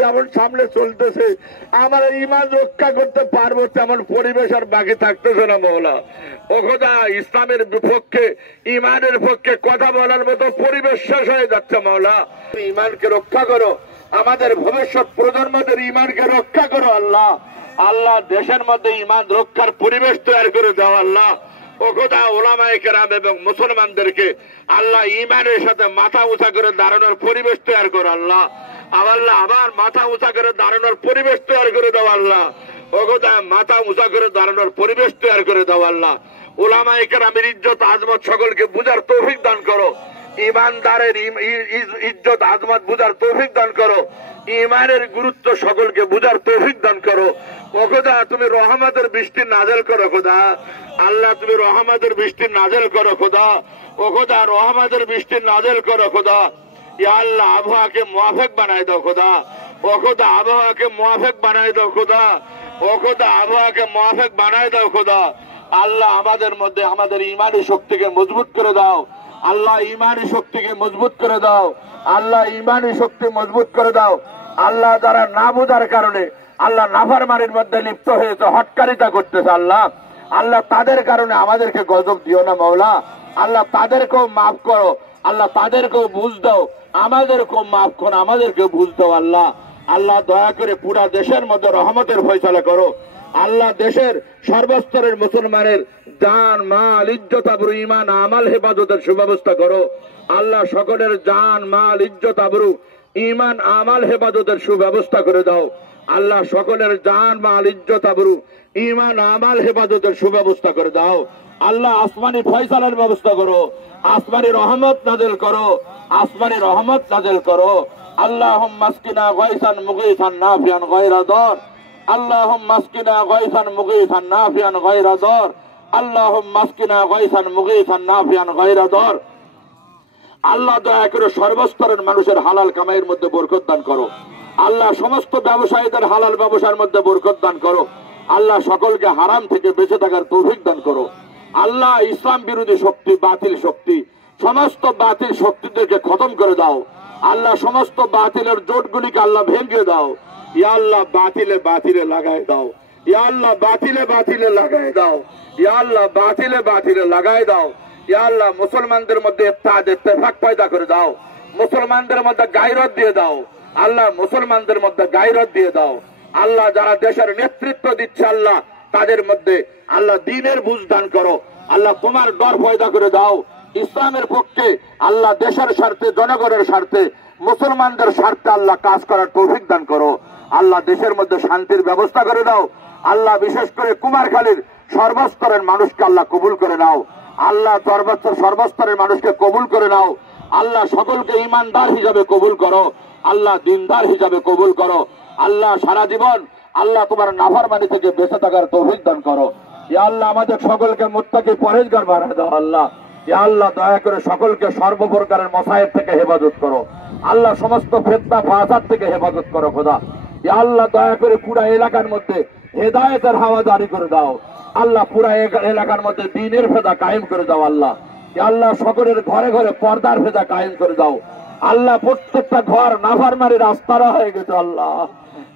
যেমন সামনে চলতেছে আমার ঈমান রক্ষা করতে পারবো তেমন পরিবেশ আর বাকি থাকতেছে না মওলা। ও খোদা, ইসলামের বিপক্ষে ঈমানের পক্ষে কথা বলার মতো পরিবেশ শেষ হয়ে যাচ্ছে মওলা। ঈমানকে রক্ষা করো, আমাদের ভবিষ্যৎ প্রজন্মদের ঈমানকে রক্ষা করো আল্লাহ। আল্লাহ দেশের মধ্যে ঈমান রক্ষার পরিবেশ তৈরি করে দাও আল্লাহ। ও খোদা, উলামায়ে কেরাম এবং মুসলমানদেরকে আল্লাহ ঈমানের সাথে মাথা উঁচা করে দাঁড়ানোর পরিবেশ তৈরি করো আল্লাহ। আল্লাহ আবার মাথা উঁচা করে দাঁড়ানোর পরিবেশ তৈরি করে দাও আল্লাহ। ও খোদা, মাথা উঁচা করে দাঁড়ানোর পরিবেশ তৈরি করে দাও আল্লাহ। উলামায়ে কেরামের ইজ্জত আজমত সকলকে বুঝার তৌফিক দান করো। ঈমানদারের ইজ্জত আজমত বুঝার তৌফিক দান করো। ঈমানের গুরুত্ব সকলকে বুঝার তৌফিক দান করো। ও খোদা, তুমি রহমতের বৃষ্টি নাযিল করো খোদা। আল্লাহ, তুমি রহমতের বৃষ্টি নাযিল করো খোদা। ও খোদা, রহমতের বৃষ্টি নাযিল করো খোদা। ইয়া আল্লাহ, আবহাওয়াকে মুআফিক বানায় দাও খোদা। ও খোদা, আবহাওয়াকে মুআফিক বানায় দাও খোদা। ও খোদা, আবহাওয়াকে মুআফিক বানায় দাও খোদা। আল্লাহ, আমাদের মধ্যে আমাদের ঈমানি শক্তিকে মজবুত করে দাও আল্লাহ। ঈমানি শক্তিকে মজবুত করে দাও আল্লাহ। ঈমানি শক্তি মজবুত করে দাও আল্লাহ। যারা না বোঝার কারণে আল্লাহ নাফরমানির মধ্যে লিপ্ত হয়েছে, হটকারিতা করতেছে আল্লাহ, আল্লাহ তাদের কারণে আমাদেরকে গজব দিও না মওলা। আল্লাহ তাদেরকেও মাফ করো আল্লাহ। তাদেরকেও বুঝ দাও, আমাদেরকেও মাফ করো, আমাদেরকে বুঝ দাও আল্লাহ। আল্লাহ, দয়া করে পুরা দেশের মধ্যে রহমতের ফয়সালা করো আল্লাহ। দেশের সর্বস্তরের মুসলমানের জান মাল ইজ্জত আবরু ঈমান আমাল হেফাজতের সুব্যবস্থা করো আল্লাহ। সকলের জান মাল ইজ্জত আবরু ঈমান আমাল হেফাজতের সুব্যবস্থা করে দাও আল্লাহ। সকলের জান মাল ইজ্জত আবরু ঈমান আমাল হেফাজতের সুব্যবস্থা করে দাও আল্লাহ। আসমানি ফয়সালার ব্যবস্থা করো, আসমানি রহমত নাযিল করো, আসমানি রহমত নাযিল করো। আল্লাহুম্মা আসকিনা গায়সান মুগীসান নাফিয়ান গায়রা দার। আল্লাহুম্মা আসকিনা গায়সান মুগীসান নাফিয়ান গায়রা দার। আল্লাহুম্মা আসকিনা গায়সান মুগীসান নাফিয়ান গায়রা দার। আল্লাহ, দয়া করে সর্বস্তরের মানুষের হালাল কামাইয়ের মধ্যে বরকত দান করো আল্লাহ। সমস্ত ব্যবসায়ীদের হালাল ব্যবসার মধ্যে বরকত দান করো আল্লাহ। সকলকে হারাম থেকে বেঁচে থাকার তৌফিক দান করো আল্লাহ। ইসলাম বিরোধী শক্তি, বাতিল শক্তি, সমস্ত বাতিল শক্তিদেরকে খতম করে দাও আল্লাহ। সমস্ত বাতিলের জোটগুলিকে আল্লাহ ভেঙে দাও ইয়া আল্লাহ। বাতিলে বাতিলে লাগাই দাও ইয়া আল্লাহ। বাতিলে বাতিলে লাগাই দাও ইয়া আল্লাহ। বাতিলে বাতিলে লাগাই দাও ইয়া আল্লাহ। মুসলমানদের মধ্যে ইত্তেফাক পয়দা করে দাও, মুসলমানদের মধ্যে গায়রত দিয়ে দাও আল্লাহ। মুসলমানদের মধ্যে গায়রত দিয়ে দাও আল্লাহ। যারা দেশের নেতৃত্ব দিচ্ছে আল্লাহ, তাদের মধ্যে আল্লাহ দ্বীনের বুঝ দান করো আল্লাহ। তোমার ডর পয়দা করে দাও ইসলামের পক্ষে আল্লাহ। দেশের স্বার্থে, জনগণের স্বার্থে, মুসলমানদের স্বার্থে আল্লাহ কাজ করার তৌফিক দান করো আল্লাহ। দেশের মধ্যে শান্তির ব্যবস্থা করে দাও আল্লাহ। বিশেষ করে কুমারখালীর সর্বস্তরের মানুষকে আল্লাহ কবুল করে নাও আল্লাহ। সর্বস্তরের মানুষকে কবুল করে নাও আল্লাহ। সকলকে ঈমানদার হিসাবে কবুল করো আল্লাহ, দিনদার হিসাবে কবুল করো আল্লাহ। সারা জীবন আল্লাহ তোমার নাফরমানি থেকে বেঁচে থাকার তৌফিক দান করো ইয়া আল্লাহ। আমাদের সকলকে মুত্তাকি পরহেজগার বানায় দাও আল্লাহ। ইয়া আল্লাহ, দয়া করে সকলকে সর্বপ্রকারের মসায়েব থেকে হেফাজত করো আল্লাহ। সমস্ত ফিতনা ফাসাদ থেকে হেফাজত করো খোদা। ইয়া আল্লাহ, দয়া করে পুরা এলাকার মধ্যে হেদায়েতের হাওয়া জারি করে দাও আল্লাহ। পুরা এলাকার মধ্যে দ্বীনের ফেদা কায়েম করে দাও আল্লাহ। ইয়া আল্লাহ, সকলের ঘরে ঘরে পর্দার ফেদা কায়েম করে দাও আল্লাহ। প্রত্যেকটা ঘর নাফরমানির আস্তারা হয়ে গেছে আল্লাহ।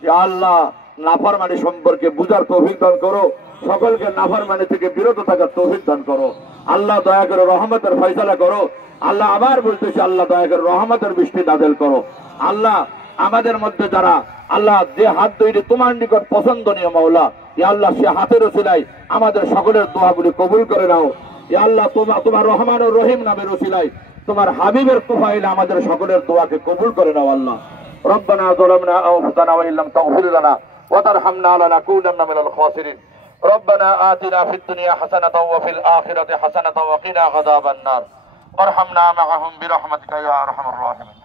ইয়া আল্লাহ, নাফরমানি সম্পর্কে বুঝার তৌফিক দান করো, সকলকে নাফরমানি থেকে বিরত থাকার তৌফিক দান করো আল্লাহ। দয়া করে রহমতের ফয়সালা করো আল্লাহ। আবার বলতেছি আল্লাহ, দয়া করে রহমতের বৃষ্টি নাযিল করো আল্লাহ। আমাদের মধ্যে যারা আল্লাহ যে হাত তৈরি তোমার নিকট পছন্দনীয় মাওলা, ইয়া আল্লাহ, সে হাতের ওসিলায় আমাদের সকলের দোয়াগুলি কবুল করে নাও ইয়া আল্লাহ। তোমার রহমান ও রহিম নামের ওসিলায়, তোমার হাবিবের তোফাইলে আমাদের সকলের দোয়াকে কবুল করে নাও আল্লাহ। রব্বানা যালামনা আনফুসানা ওয়া ইল্লাম তাগফির লানা ওয়া তারহামনা লানাকুনান্না মিনাল খাসিরিন। ربنا آتنا في الدنيا حسنة وفي الآخرة حسنة وقنا عذاب النار وارحمنا معهم برحمتك يا أرحم الراحمين.